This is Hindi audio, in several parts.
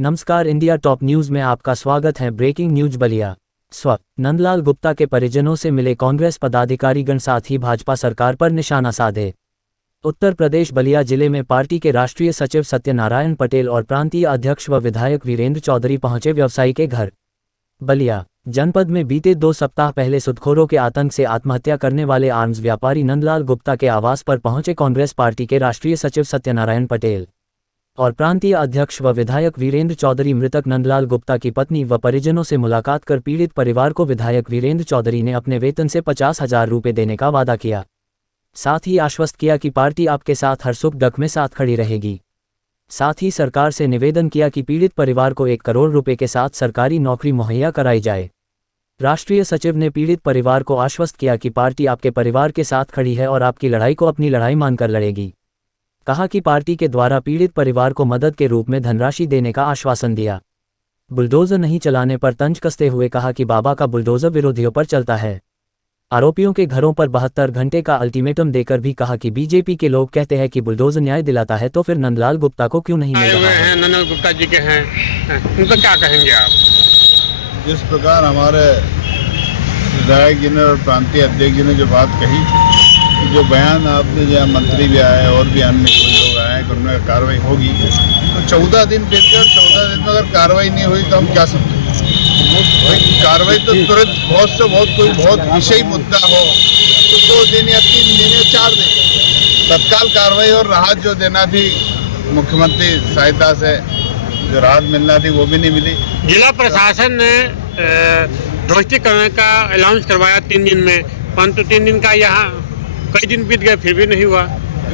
नमस्कार, इंडिया टॉप न्यूज में आपका स्वागत है। Breaking news Ballia. नंदलाल गुप्ता के परिजनों से मिले कांग्रेस पदाधिकारीगण, साथ ही भाजपा सरकार पर निशाना साधे। उत्तर प्रदेश बलिया जिले में पार्टी के राष्ट्रीय सचिव सत्यनारायण पटेल और प्रांतीय अध्यक्ष व विधायक वीरेंद्र चौधरी पहुंचे व्यवसायी के घर। बलिया जनपद में बीते 2 सप्ताह पहले सूदखोरों के आतंक से आत्महत्या करने वाले आर्म्स व्यापारी नंदलाल गुप्ता के आवास पर पहुंचे कांग्रेस पार्टी के राष्ट्रीय सचिव सत्यनारायण पटेल और प्रांतीय अध्यक्ष व विधायक वीरेंद्र चौधरी। मृतक नंदलाल गुप्ता की पत्नी व परिजनों से मुलाकात कर पीड़ित परिवार को विधायक वीरेंद्र चौधरी ने अपने वेतन से 50,000 रुपये देने का वादा किया। साथ ही आश्वस्त किया कि पार्टी आपके साथ हर सुख दुख में साथ खड़ी रहेगी। साथ ही सरकार से निवेदन किया कि पीड़ित परिवार को 1 करोड़ रुपए के साथ सरकारी नौकरी मुहैया कराई जाए। राष्ट्रीय सचिव ने पीड़ित परिवार को आश्वस्त किया कि पार्टी आपके परिवार के साथ खड़ी है और आपकी लड़ाई को अपनी लड़ाई मानकर लड़ेगी। कहा कि पार्टी के द्वारा पीड़ित परिवार को मदद के रूप में धनराशि देने का आश्वासन दिया। बुलडोजर नहीं चलाने पर तंज कसते हुए कहा कि बाबा का बुलडोजर विरोधियों पर चलता है। आरोपियों के घरों पर 72 घंटे का अल्टीमेटम देकर भी कहा कि बीजेपी के लोग कहते हैं कि बुलडोजर न्याय दिलाता है, तो फिर नंदलाल गुप्ता को क्यों नहीं मिल रहा है। नंदलाल गुप्ता जी के हैं, उनको क्या कहेंगे आप? जिस प्रकार हमारे विधायक जी ने और प्रांतीय अध्यक्ष जी ने जो बात कही, जो बयान आपने, जहाँ मंत्री भी आए और भी अन्य कोई लोग आए कि उनमें कार्रवाई होगी, तो 14 दिन बीत गए और 14 दिन में अगर कार्रवाई नहीं हुई तो हम क्या समझें। कार्रवाई तो तुरंत बहुत विषयी मुद्दा हो तो 2 दिन या 3 दिन या 4 दिन तत्काल कार्रवाई और राहत जो देना थी मुख्यमंत्री सहायता से जो राहत मिलना थी वो भी नहीं मिली। जिला प्रशासन ने ध्वस्तीकरण का अनाउंस करवाया 3 दिन में, परंतु 3 दिन का यहाँ कई दिन बीत गए फिर भी नहीं हुआ।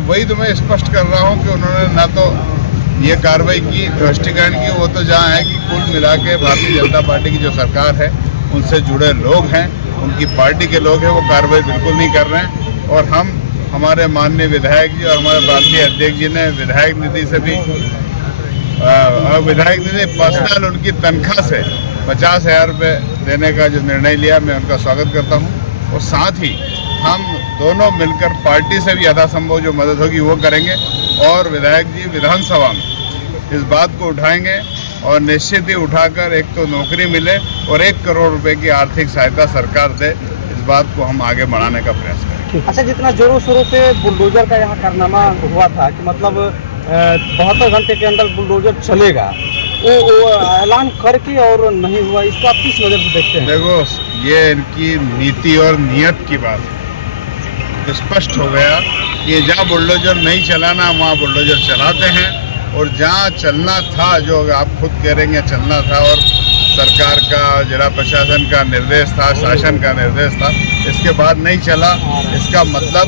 वही तो मैं स्पष्ट कर रहा हूँ कि उन्होंने ना तो ये कार्रवाई की, ध्वस्तीकरण की, वो तो जहाँ है कि कुल मिला के भारतीय जनता पार्टी की जो सरकार है उनसे जुड़े लोग हैं, उनकी पार्टी के लोग हैं, वो कार्रवाई बिल्कुल नहीं कर रहे हैं। और हम, हमारे माननीय विधायक जी और हमारे प्रांतीय अध्यक्ष जी ने विधायक निधि से भी विधायक निधि पर्सनल उनकी तनख्वाह से 50,000 रुपये देने का जो निर्णय लिया, मैं उनका स्वागत करता हूँ। और साथ ही हम दोनों मिलकर पार्टी से भी यथासंभव जो मदद होगी वो करेंगे और विधायक जी विधानसभा में इस बात को उठाएंगे और निश्चित ही उठाकर एक तो नौकरी मिले और 1 करोड़ रुपए की आर्थिक सहायता सरकार दे, इस बात को हम आगे बढ़ाने का प्रयास करेंगे। अच्छा, जितना जोरों शोरों पे बुलडोजर का यहाँ कारनामा हुआ था कि मतलब 72 घंटे के अंदर बुलडोजर चलेगा, वो ऐलान करके और नहीं हुआ, इसको आप किस नज़र से देखते हैं? देखो, ये इनकी नीति और नियत की बात है। स्पष्ट हो गया कि जहाँ बुलडोजर नहीं चलाना वहाँ बुलडोजर चलाते हैं, और जहाँ चलना था, जो आप खुद कह रहे हैं चलना था और सरकार का, जिला प्रशासन का निर्देश था, शासन का निर्देश था, इसके बाद नहीं चला, इसका मतलब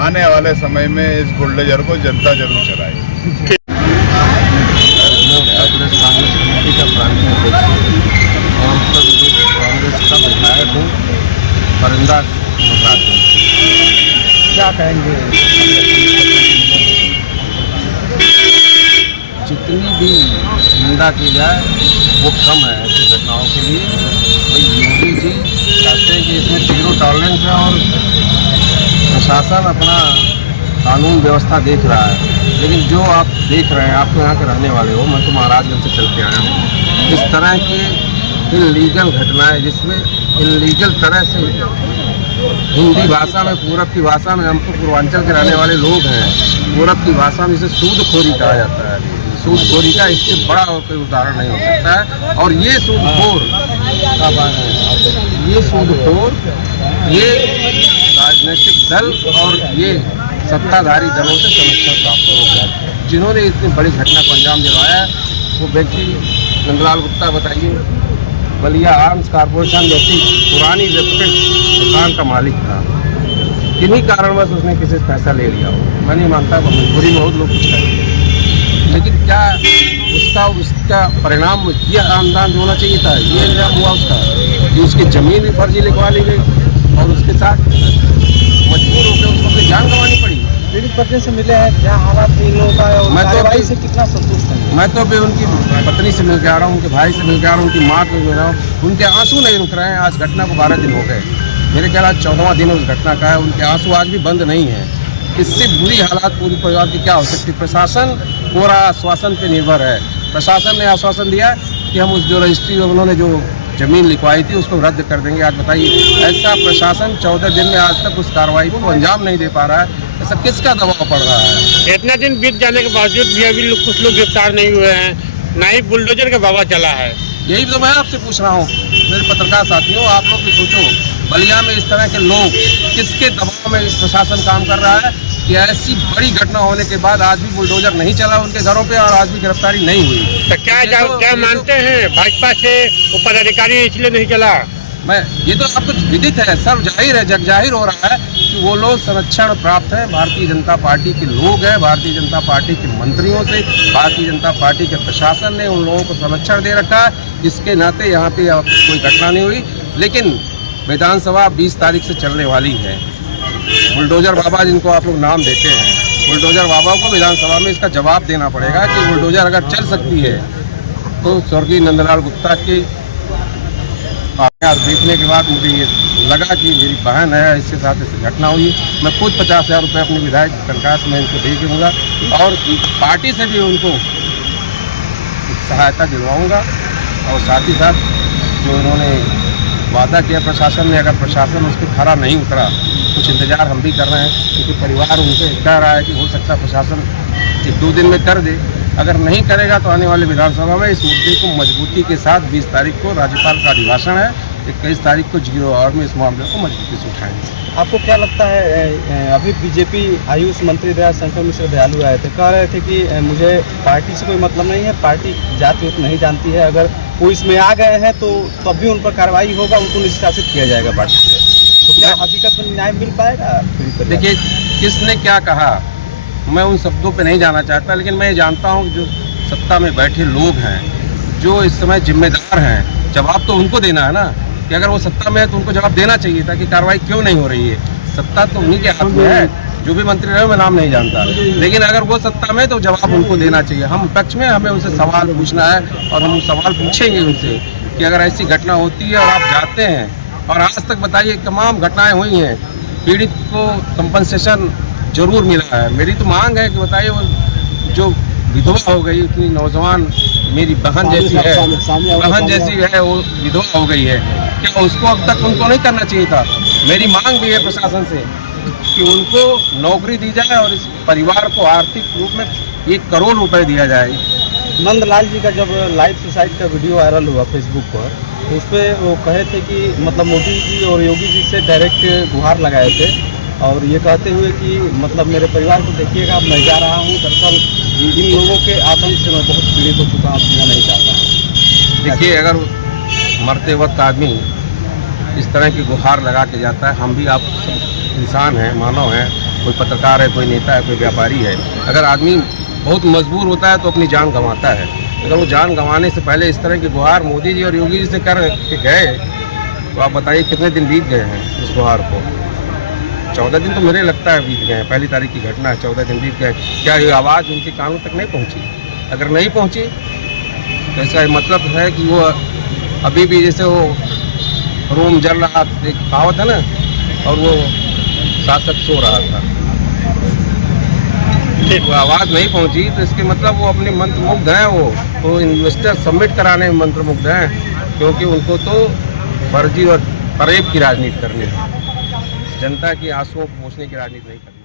आने वाले समय में इस बुलडोजर को जनता जरूर चलाएगी। कांग्रेस का विधायक हूँ, परिंदा क्या कहेंगे? जितनी भी निंदा की जाए वो कम है ऐसी घटनाओं के लिए। भाई योगी जी चाहते हैं कि इसमें 0 टॉलरेंस है और प्रशासन अपना कानून व्यवस्था देख रहा है, लेकिन जो आप देख रहे हैं, आप तो यहाँ के रहने वाले हो, मैं तो महाराजगंज से चल के आया हूँ, इस तरह की इल्लीगल घटनाएं जिसमें इल्लीगल तरह से हिंदी भाषा में, पूरब की भाषा में, हम तो पूर्वांचल के रहने वाले लोग हैं, पूरब की भाषा में इसे सूदखोरी कहा जाता है। सूदखोरी का इससे बड़ा और कोई उदाहरण नहीं हो सकता है। और ये सूदखोर, ये राजनीतिक दल और ये सत्ताधारी दलों से समर्थन प्राप्त हो गया, जिन्होंने इतनी बड़ी घटना को अंजाम दिलवाया। वो व्यक्ति नंदलाल गुप्ता, बताइए, बलिया आर्म्स कॉर्पोरेशन जैसी पुरानी रेप्यूटेड दुकान का मालिक था। किन्हीं कारणवश उसने किसी से पैसा ले लिया हो, मैं नहीं मानता, मजबूरी में बहुत लोग कुछ करेंगे, लेकिन क्या उसका परिणाम ये आमदान होना चाहिए था? ये इल्जाम हुआ उसका कि उसकी ज़मीन भी फर्जी लिखवा ली गई और उसके साथ मजबूर होकर उसको अपनी जान गंवानी पड़ी। पीड़ित पत्नी से मिले हैं, क्या हालात इन लोगों का है? मैं तो भाई से कितना संतुष्ट है? मैं तो अभी उनकी पत्नी से मिल के आ रहा हूँ, उनके भाई से मिल के आ रहा हूँ, उनकी माँ से मिल रहा हूँ। उनके आंसू नहीं रुक रहे हैं। आज घटना को 12 दिन हो गए, मेरे ख्याल आज 14वां दिन उस घटना का है। उनके आंसू आज भी बंद नहीं है। इससे बुरी हालात पूरी परिवार की क्या हो सकती? प्रशासन पूरा आश्वासन पर निर्भर है। प्रशासन ने आश्वासन दिया कि हम उस जो रजिस्ट्री में उन्होंने जो ज़मीन लिखवाई थी उसको रद्द कर देंगे। आज बताइए, ऐसा प्रशासन 14 दिन में आज तक उस कार्रवाई को अंजाम नहीं दे पा रहा है, ऐसा किसका दबाव पड़ रहा है? इतना दिन बीत जाने के बावजूद भी अभी कुछ लोग गिरफ्तार नहीं हुए हैं, ना ही बुलडोजर का वावा चला है। यही तो मैं आपसे पूछ रहा हूँ, मेरे पत्रकार साथियों, आप लोग भी सोचो, बलिया में इस तरह के लोग किसके दबाव में प्रशासन काम कर रहा है कि ऐसी बड़ी घटना होने के बाद आज भी बुलडोजर नहीं चला उनके घरों पे और आज भी गिरफ्तारी नहीं हुई। तो क्या मानते हैं भाजपा से वो पदाधिकारी इसलिए नहीं चला? ये तो आपको विदित है, सब जाहिर है, जग जाहिर हो रहा है कि वो लोग संरक्षण प्राप्त हैं भारतीय जनता पार्टी के लोग हैं, भारतीय जनता पार्टी के मंत्रियों से, भारतीय जनता पार्टी के प्रशासन ने उन लोगों को संरक्षण दे रखा है। इसके नाते यहाँ पे कोई घटना नहीं हुई। लेकिन विधानसभा 20 तारीख से चलने वाली है। बुलडोजर बाबा जिनको आप लोग नाम देते हैं, बुलडोजर बाबा को विधानसभा में इसका जवाब देना पड़ेगा कि बुलडोजर अगर चल सकती है तो स्वर्गीय नंदलाल गुप्ता के देखने के बाद मुझे ये लगा कि मेरी बहन है, इसके साथ ऐसी घटना हुई। मैं खुद 50,000 रुपये अपने विधायक तनख्वाह में इनको दे दूँगा और पार्टी से भी उनको सहायता दिलवाऊँगा। और साथ ही साथ जो इन्होंने वादा किया प्रशासन ने, अगर प्रशासन उस पर खरा नहीं उतरा, कुछ इंतजार हम भी कर रहे हैं, क्योंकि परिवार उनसे कह रहा है कि हो सकता है प्रशासन 1-2 दिन में कर दे। अगर नहीं करेगा तो आने वाले विधानसभा में इस मुद्दे को मजबूती के साथ 20 तारीख को राज्यपाल का अभिभाषण है, 21 तारीख को 0 आवर में इस मामले को मजबूती से उठाएंगे। आपको क्या लगता है, अभी बीजेपी आयुष मंत्री दयाशंकर मिश्र दयालु आए थे, कह रहे थे कि मुझे पार्टी से कोई मतलब नहीं है, पार्टी जाति उत नहीं जानती है, अगर वो इसमें आ गए हैं तो तब भी उन पर कार्रवाई होगा, उनको निष्कासित किया जाएगा पार्टी से। तो क्या हकीकत में न्याय मिल पाएगा? देखिए, किसने क्या कहा मैं उन शब्दों पे नहीं जाना चाहता, लेकिन मैं जानता हूँ जो सत्ता में बैठे लोग हैं, जो इस समय जिम्मेदार हैं, जवाब तो उनको देना है ना, कि अगर वो सत्ता में है तो उनको जवाब देना चाहिए था कि कार्रवाई क्यों नहीं हो रही है। सत्ता तो उन्हीं के हाथ में है, जो भी मंत्री रहे मैं नाम नहीं जानता, लेकिन अगर वो सत्ता में तो जवाब उनको देना चाहिए। हम पक्ष में हमें उनसे सवाल पूछना है और हम सवाल पूछेंगे उनसे कि अगर ऐसी घटना होती है और आप जाते हैं, और आज तक बताइए तमाम घटनाएँ हुई हैं, पीड़ित को कंपनसेशन जरूर मिला है। मेरी तो मांग है कि बताइए वो जो विधवा हो गई, इतनी नौजवान मेरी बहन जैसी है, वो विधवा हो गई है, क्या उसको अब तक उनको नहीं करना चाहिए था? मेरी मांग भी है प्रशासन से कि उनको नौकरी दी जाए और इस परिवार को आर्थिक रूप में 1 करोड़ रुपए दिया जाए। नंदलाल जी का जब लाइव सुसाइड का वीडियो वायरल हुआ फेसबुक पर, तो उस पर वो कहे थे कि मतलब मोदी जी और योगी जी से डायरेक्ट गुहार लगाए थे, और ये कहते हुए कि मतलब मेरे परिवार को देखिएगा, मैं जा रहा हूँ, दरअसल इन लोगों के आतंक से मैं बहुत पीड़ित हो चुका हूँ, जीना नहीं चाहता हूँ। देखिए, अगर मरते वक्त आदमी इस तरह की गुहार लगा के जाता है, हम भी आप इंसान हैं, मानव हैं, कोई पत्रकार है, कोई नेता है, कोई व्यापारी है, अगर आदमी बहुत मजबूर होता है तो अपनी जान गंवाता है। अगर वो जान गंवाने से पहले इस तरह की गुहार मोदी जी और योगी जी से कर के गए, तो आप बताइए कितने दिन बीत गए हैं इस गुहार को? 14 दिन तो मुझे लगता है बीत गए हैं। 1 तारीख की घटना है, 14 दिन बीत गए। क्या ये आवाज़ उनके कानों तक नहीं पहुंची? अगर नहीं पहुंची तो इसका मतलब है कि वो अभी भी जैसे वो रोम जल रहा, एक कहावत है ना, और वो शासक सो रहा था, वो आवाज़ नहीं पहुंची, तो इसके मतलब वो अपने मंत्रमुग्ध हैं, वो इन्वेस्टर सबमिट कराने में मंत्रमुग्ध हैं, क्योंकि उनको तो फर्जी और फरेब की राजनीति करनी है, जनता की आंसुओं को पोंछने की राजनीति नहीं करनी।